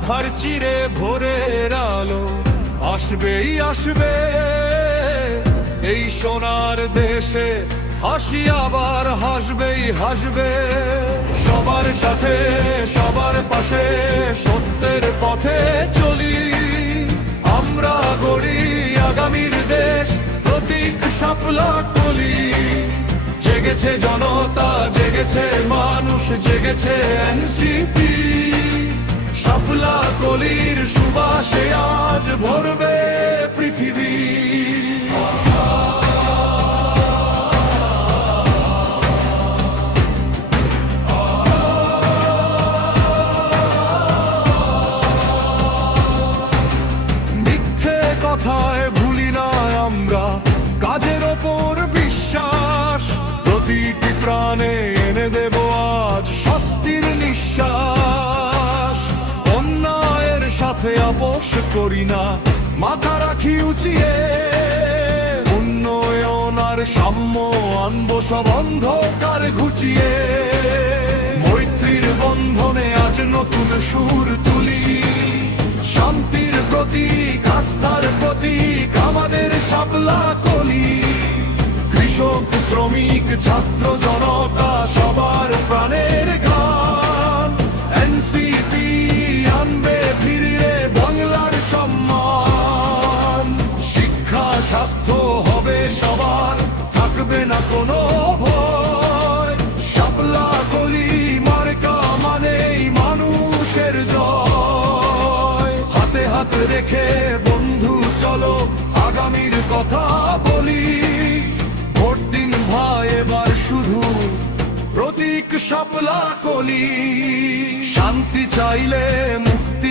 আধার চিরে ভোরের আলো। আসবেই আসবে। এই সোনার দেশে হাসি আবার হাসবেই হাসবে। সবার সাথে, সবার পাশে সত্যের পথে চলি। আমরা গড়ি আগামীর দেশ, প্রতীক সাপলা কলি। জেগেছে জনতা, জেগেছে মানুষ, জেগেছে এনসিপি। শাপলা কলির সুবাসে আজ ভরবে পৃথিবী। কথায় ভুলি না আমরা কাজের ওপর করি না, মাথা রাখি উচিয়ে। উন্নয়ন আর সাম্য আনব সব অন্ধকার ঘুচিয়ে। মৈত্রীর বন্ধনে আজ নতুন সুর তুলি। শান্তির প্রতীক, আস্থার প্রতীক, আমাদের শাপলা কলি। কৃষক, শ্রমিক, ছাত্র, জনতা, সবার প্রাণের থাকবে না কোনো ভয়। শাপলা মার্কা মানেই মানুষের জয়। হাতে হাত রেখে, বন্ধু, চলো আগামীর কথা বলি। ভোট দিন ভাই, এবার শুধু প্রতীক শাপলা কলি। শান্তি চাইলে, মুক্তি